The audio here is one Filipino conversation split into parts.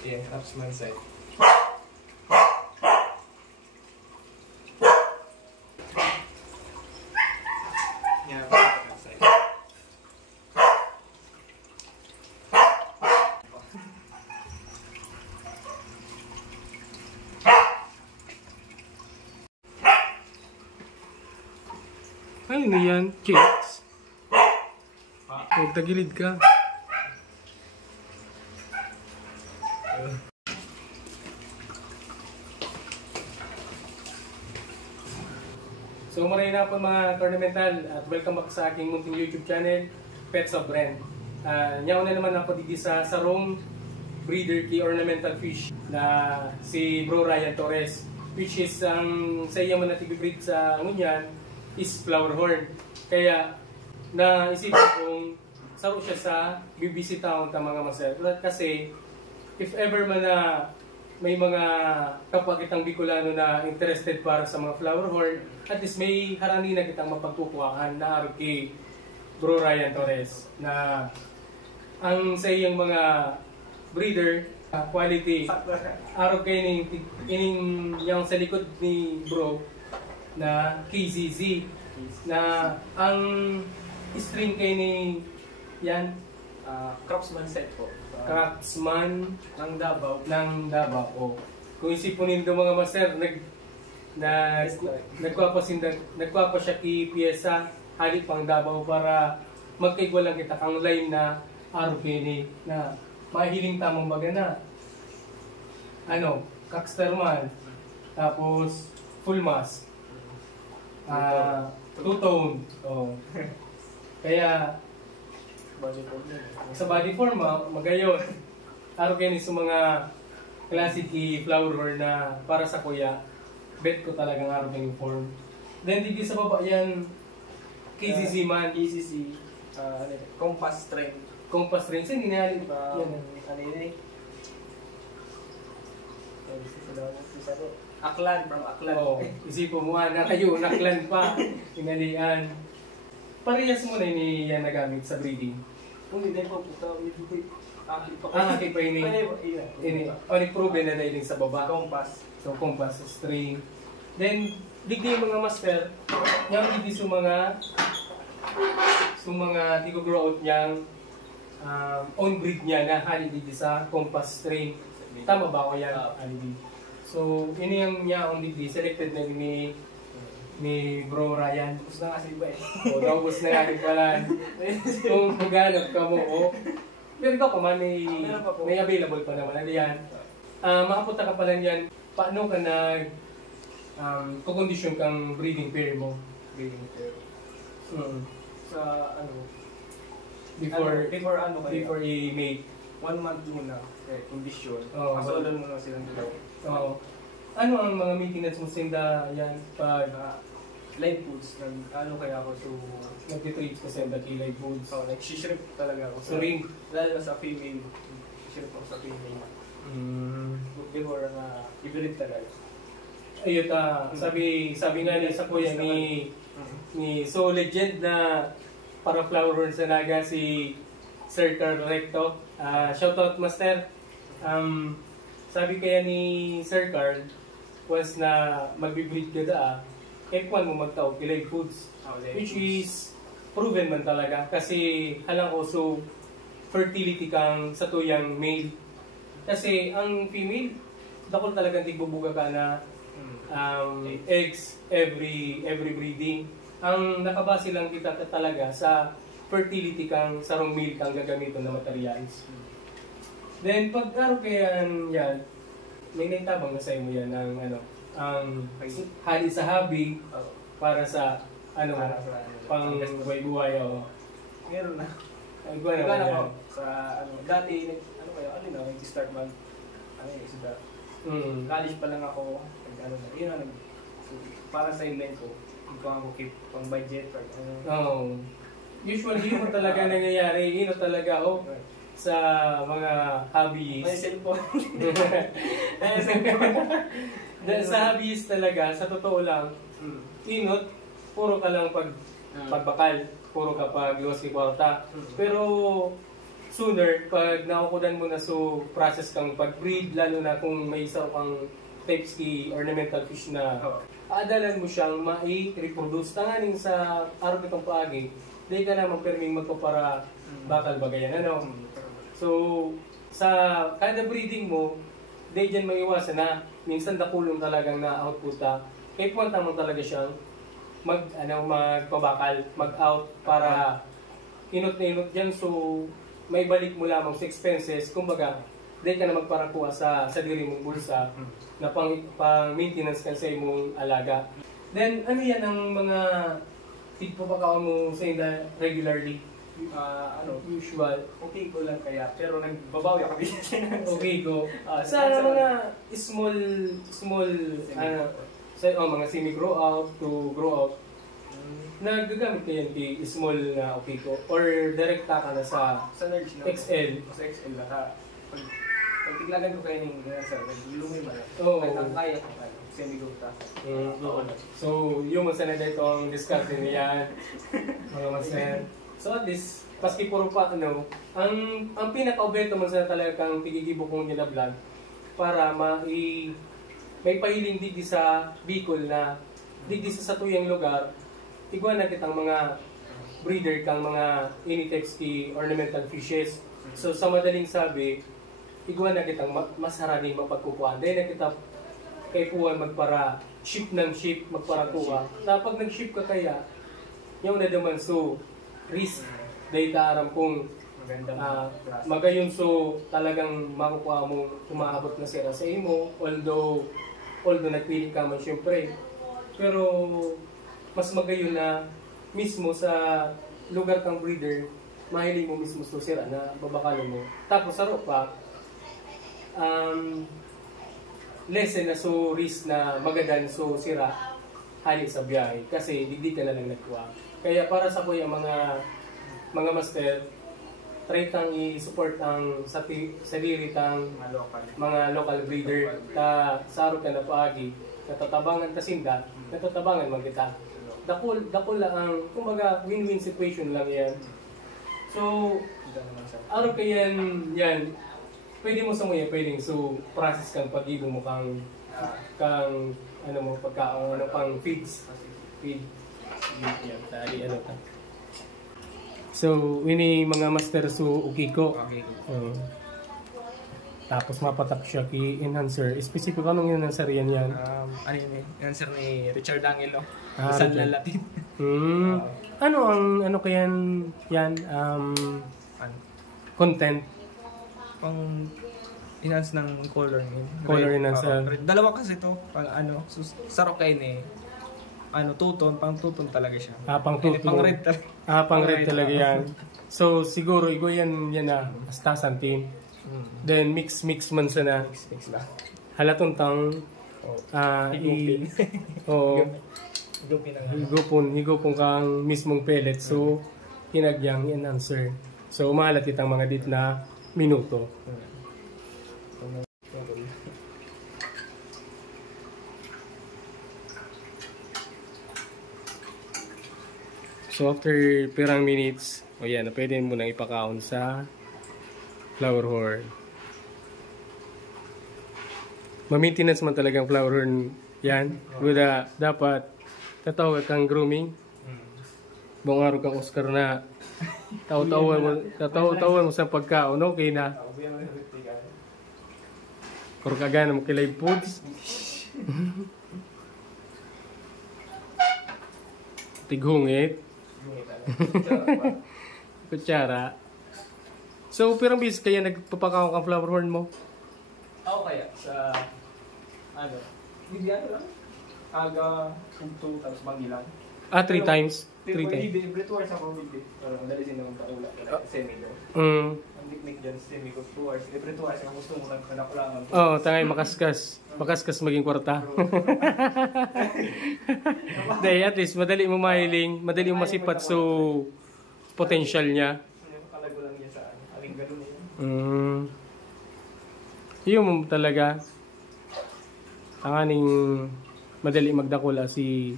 Yeah, Craftsman side. Yeah, Craftsman side. Ano na yan? Chicks? Huwag tagilid ka. So maraming na po mga Tournamental at welcome back sa aking munting YouTube channel, Pets of Brand. Ngayon na naman ako dito sa Sarong Breeder Key Ornamental Fish na si Bro Ryan Torres, which is ang sa iya man natibibreed sa ngunyan is flower horn. Kaya naisipan kong saro siya sa BBC Town ta mga master. Kasi if ever man na may mga kapwa kitang Bicolano na interested para sa mga flower horn, at least may harani na kitang mapagkukuhaan na araw kay Bro Ryan Torres na ang sa iyang mga breeder quality araw kay ining yung sa likod ni Bro na KZZ na ang string kay ni yan Craftsman set po. Craftsman Ng Davao. ng Davao. Oh. Kung isipunin do mga master, nagkwapa siya ki piyesa halit pang Davao para magkaigwa lang kita kang line na RPN na mahiling tamang baga na ano, Caxterman, tapos full mask, two-tone. Oh. Kaya sa body form, magayon. Araw kayo sa mga classic flower horn na para sa kuya, bet ko talagang araw yung form. Then dito sa baba yan, KCC man. KCC, compass string. Compass rin, saan ginali ba? Yan. Ano yun eh? Aklan, from Aklan. Oo, isipin mo na kayo, naklan pa, inalian. Parehas mo na ni yan nagamit sa breeding. Kung hindi po, hindi ko Haki pa ini. O, ni-proven na dahil sa baba. Compass. So, compass, string. Then, digdi yung mga master, yung digdi sa mga tigo-grow out niyang own breed niya na hali digdi sa compass string. Tama ba ako yan? So, ini yung niya own digdi. Selected na ni Bro Ryan. Tapos na kasi iba eh. O, naubos na natin pala. Kung maghanap ka mo, o. Pero ikaw pa man, may available pa naman. Ano yan? Makapunta ka pala yan. Paano ka kukondisyon kang breeding pair mo? Breeding pair. Sa ano? Before i-mate. 1 month muna. Condition. Kasolan mo lang silang dalaw. Oo. Ano ang mga maintenance mo sinda yan? Pag live foods, ano kaya ako to nag-treat ko sa live foods? So, nag-shrimp talaga ako. So, ring? Lalo na sa female. Shrimp ako sa female. Before na i-breed talaga. Ayun sabi nga ni sa kuya ni so legend na para flower horn sa Naga si Sir Carl Recto. Shoutout master. Sabi kaya ni Sir Carl once na magbi-breed ka F1 mo magtawag live foods, which is proven man talaga kasi halang also fertility kang sa tuyang male. Kasi ang female, dakol talagang tigbubuga ka na eggs every breeding. Ang nakabase lang kita talaga sa fertility kang sarong male kang gagamitin na materials. Then pag yan, may naitabang na sa'yo mo yan ang hali sa hobby para sa pang buhay-buhay o. Meron na. Iba na sa dati nag-start isda. College pa lang ako, para sa event ko, hindi ko ako keep pang budget or usually yun talaga nangyayari, talaga sa mga hobbies. May cellphone. Sa hobbies talaga, sa totoo lang, puro ka lang pagbakal, puro ka pag luwas kay kwarta. Pero sooner, pag nakukudan mo na so process kang pag-breed, lalo na kung may isa kang Type-ski ornamental fish na adalan mo siyang mai-reproduce. Tanganing sa araw itong paagi, dahil ka naman perming magpapara bakal bagayan. Ano? So, sa kada breeding mo, dahil dyan maiwasan na minsan nakulong talagang na-outputa. Kaya pumunta mo talaga siyang magpabakal, mag-out para inot na inot dyan. So, may balik mo lamang sa expenses. Kumbaga, dahil ka na magparakuha sa diri mong bulsa na pang-maintenance ka sa imong alaga. Then, ano yan ang mga tigpapakaon mo sa inyo regularly? Usual. Okay ko lang kaya, pero nagbabawi ako din. Okay ko. Sa mga small, mga semi-grow out to grow out, nagagamit ka yan kay small na okay ko? Or direkta ka na sa Nerds, no? XL? Sa XL na ka. Pag tiglagan ko kayo ng ganyan, sir, lumay man. Oo. Kahit ang kaya ko kayo, semi-gota. So, yung masana na ito ang discarte niya, mga masan. So at least, paski puro pa, ang pinaka-obeto man sana talaga kang pigigibo kong nila vlog para may pahiling digdi sa Bicol na digdi sa satuyang lugar, igwan na kitang mga breeder kang mga Type-ski ornamental fishes. So sa madaling sabi, igwan na kitang masaraning mapagkukuhan. Dahil na kita kay kuhan magpara ship ng ship, magpara kuha. Tapos nag-ship ka kaya, yung na naman so risk dahil kaaram kung magayon so talagang makukuha mo umaabot na sira sa imo, although nagpili ka man syempre, pero mas magayon na mismo sa lugar kang breeder, mahiling mo mismo so sira na babakalon mo. Tapos saro pa lesson na so risk na magadan so sira hali sa biyahe kasi hindi ka na lang nagkuha. Kaya para sa kuya mga master, try tang i-support ang sarili tang mga local breeder ta saro ka na paagi natatabangan kasinda natatabangan man kita dakol ang kumbaga win-win situation lang yan. So araw kayan yan pwede mo sa muya pwedeng so process kang pag-ibo mo kang pagkaon pang feed yan, tali ka. So, ini mga master so ukiko. Tapos mapatak siya kay enhancer. Specific anong enhancer yan? Ano yun enhancer ni Richard Angelo. Isang Latin. Ano kayan yan? Content? Pang enhance ng color. Color enhancer. Dalawa kasi ito. Sarok kayo ni pang tuton talaga siya. Pang tuton. Pang red talaga. Pang red talaga yan. So, siguro, yan na, astasan team. Then, mix man sana. Mix lang. Halatong tang, higupon kang mismong pellet. So, hinagyang enhancer. So, umahalat itang mga dit na minuto. So after pirang minutes, pwede mo nang ipakaon sa flower horn. Ma-maintenance man talagang flower horn yan. Dapat tatawag kang grooming. Buong araw kang Oscar na tatawa mo sa pagkaon. Okay na. Kung kagana mo kilay foods. Tighungit. Kutsara. So, pirang bis kaya nagpapakaon kang flower horn mo? Ako kaya sa hindi lang. Aga, tugtog, tapos bangilan. 3 times? 3 times. Every 2 hours ako weekday. Madali sin naman paula. Semi daw. Ang diknik dyan, semi ko 2 hours. Every 2 hours, ang gusto mo nagkanakulangan. Tangay makaskas. Makaskas maging kwarta. Dahil at least, madali mo mahiling, madali mo masipat so potential niya. Kalago lang niya sa aling gano'n niya. Yun mo talaga. Ang aning madali magdakula si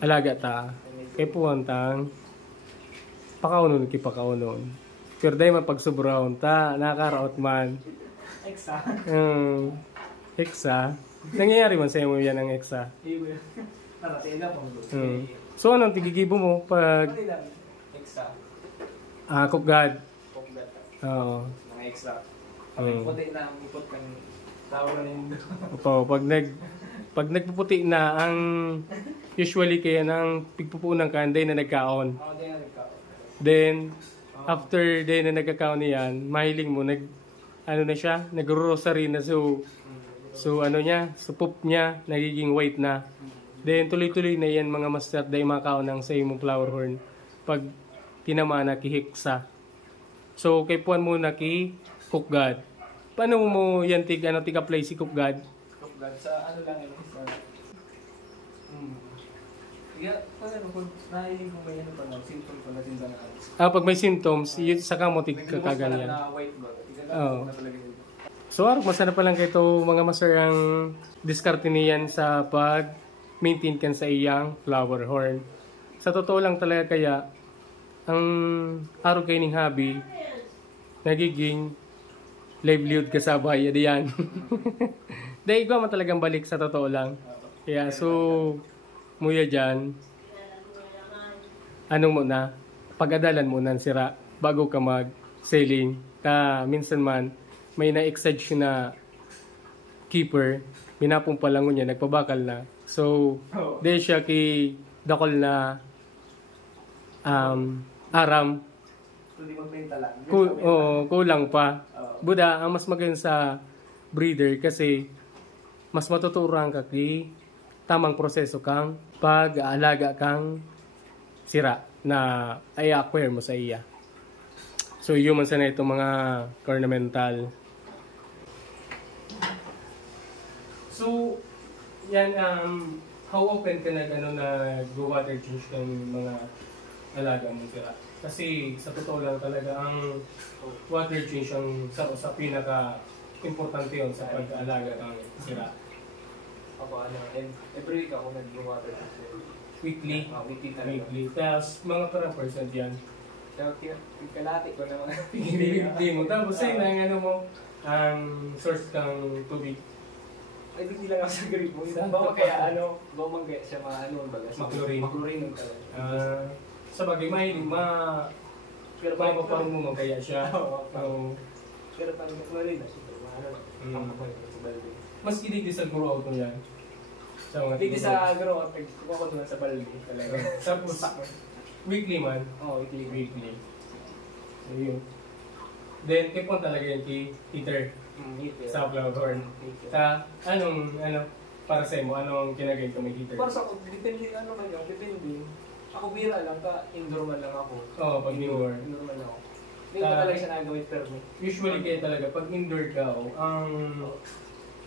alaga ta. Kay puwantang Pakaunon kipakaunon. Pero dahil mapagsobrahon ta, nakaraot man. Exa. Eksa. Nangyayari man sa'yo mo yan ang eksa. Iwe. Narating na pang doon. So anong tigigibo mo pag Ano lang? Exa. cookgad? Pogdat. Oo. Mga extra. Puti na ang ipot ng tao na nindo. Opo, pag nagpuputi na ang usually kaya ng pigpupunang kanday na nagkaon. Ako din nga nagkao. Then after day na nagkakaon niyan, mahiling mo ano na siya, nagro-rosary na so ano niya, poop niya nagiging white na. Then tuloy-tuloy na yan mga master day makaon ng sa imong flower horn pag tinamaan na kihiksa. So kay puan muna ki cookgad. Paano mo yan tig-apply si cookgad? Pogdat sa ano lang yun. Yeah, paano kung nahiling kung may ano pa na, symptom pa na tinda na ano. Pag may symptoms, yun saka mo tig-kakaganyan. Na white ba? Oo. Na talaga yun. So, masana pa lang kayo mga master ang diskarte niyan sa pag-maintain kan sa iyang flower horn. Sa totoo lang talaga kaya, ang araw kayo ning hobby, nagiging livelihood kasabay, yan. Dahil ikaw man talagang balik sa totoo lang. Kaya, so, muya dyan, ano muna, pag-adalan mo ng sira bago ka mag-selling. Minsan man, may na-exage na keeper, minapong pa lang niya, nagpabakal na. So, dahil siya dakol na aram, Hindi magbenta lang. kulang pa. Buda, ang mas maganda sa breeder kasi mas matuturuan ka tamang proseso kang pag-aalaga kang sira na i-acquire mo sa iya. So, yun man sana itong mga ornamental. So, yan, how often ka nag-water change ng mga alaga mong sira? Kasi sa totoo lang talaga ang water change ang sa pinaka-importante yun sa pag-aalaga ng sira. Ako every week ako nag-water change. Weekly? Weekly talaga. Weekly. Tapos mga parang percent yan. Kalati ko na mga Hindi mo. Tapos ay ano mo, ang source kang tubig. Ay, hindi lang ako sa gripo. Bawa kaya bawang kaya siya baga. Machlorine. Machlorine talaga. Sa bagay, mahilig pero parang mo kaya siya. Pero parang machlorine na siya. Sa balde. Mas kinig sa grow out mo yan. Hindi sa grow out, kuha ko doon sa balde talaga. Tapos, weekly man. Weekly. Weekly. Ayun. Then, kipon talaga yung heater sa flower horn. Anong, para sa mo, anong kinagay ko may heater? Para sa ako, depende, depende. Ako bira lang, indoor man lang ako. Pag indoor. Indoor man lang ako. Hindi ko talaga siya nagawin permit. Usually kaya talaga, pag indoor ka, ang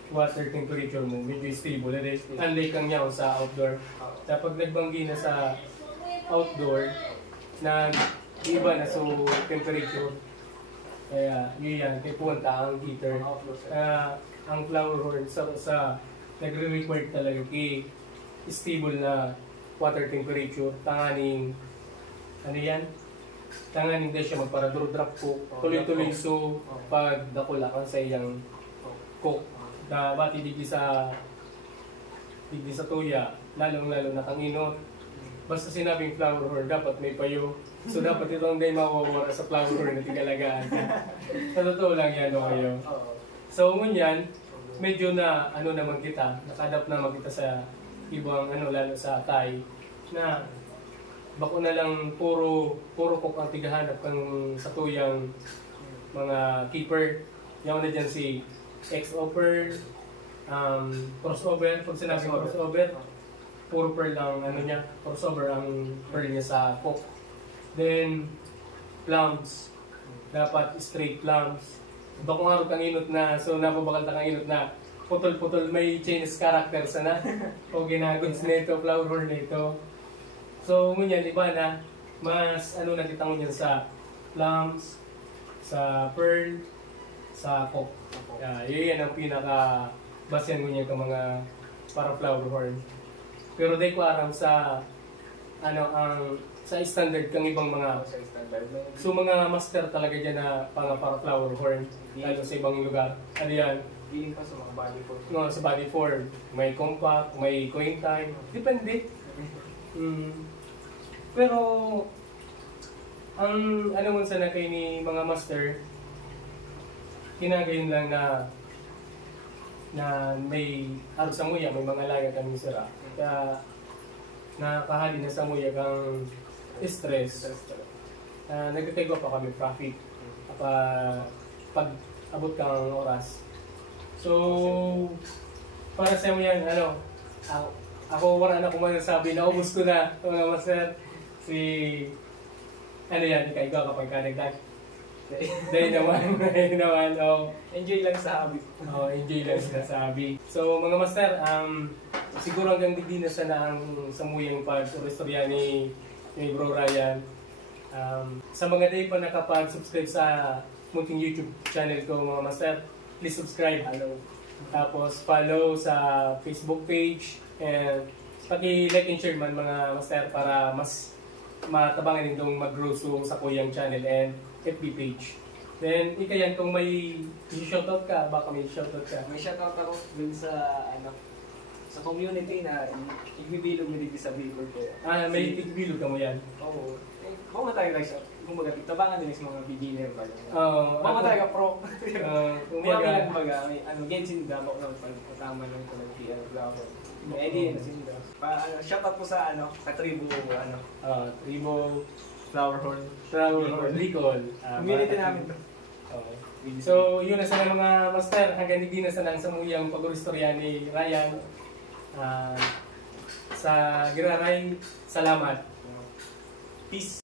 water temperature mo, medyo stable. Unlike kang yaw sa outdoor. Kapag nagbanggi na sa outdoor, iba na so temperature. Kaya yun yan, kay punta ang heater. Ang flower horn sa nagre-require talaga stable na water temperature. Tanganing tanganing din siya magparadro-drop cook. Tuloy-tuloy so pag dakula kang sa iyang cook. Bati digdi sa tuya, lalong-lalo na kanginot. Basta sinabing flower horn, dapat may payo. So dapat itong day mawawara sa flower horn na tigalagaan ka. Sa totoo lang yan, kayo. So ngunyan, medyo na naman kita, naka-adapt naman kita sa ibang lalo sa Thai, na bako na lang puro cook ang tigahanap kang sa tuyang mga keeper. Yan na dyan si X-Offer, crossover. Pag sinabing crossover, puro pearl ang crossover ang pearl niya sa cook. Then, plums. Dapat straight plums. Bako nga rin kanginot na, so napabakal na kanginot na putol-putol, may Chinese character sana. O ginagods na ito, flower horn na ito. So, ngunyan, iba na, mas nakita mo niyan sa plums, sa pearl, sa cook. Yan ang pinaka-basyan mo niya ng mga para flower horn. Pero dahil ko aram sa ang sa standard kang ibang mga. Sa standard. So mga master talaga dyan na para flower horn, lalo sa ibang lugar. Ano yan? Giling pa sa mga body form. No, sa body form, may compact, may coin time, depende. Pero, ang ano mo sana kay ni mga master, kinagayon lang na may araw sa muya, may mga laga kami sira. Kaya nakakahali na sa muya kang stress. Nagkakaiba pa kami profit pag abot kang oras. So, para sa mo yan, ako wala na akong masasabi, naubos ko na, mga master. Ano yan, ikaw kapag kanagdag. Dahil naman, enjoy lang sa hobby. Enjoy lang sa hobby. So, mga master, siguro hanggang digdi na sana ang samuyang pag-restorya ni Bro Ryan. Sa mga day pa nakapag-subscribe sa munting YouTube channel ko, mga master, please subscribe. Tapos follow sa Facebook page and paki-like and share man mga master para mas matabangan din itong mag-grow sa Kuyang channel and FB page. Then, ikayan kung may shoutout ka, baka may shoutout ka. May shoutout ako dun sa sa community na ibibilog mo dito sa Bicol ko. May ibibilog ka mo yan? Oo. Baka mo tayo guys, kumbaga, tabangan din sa mga beginner ba? Baka mo tayo pro. Kumbaga, Genshin Damo lang pagkatama ng PL Bravo. May idea na sinda. Shoutout po sa Katribo, Tribo, Flower Horn. Recall. Community namin to. So, yun na sana mga master. Hanggang hindi na sana ang samuyang pag-uristorya ni Ryan. Sa Giraray, salamat. Peace.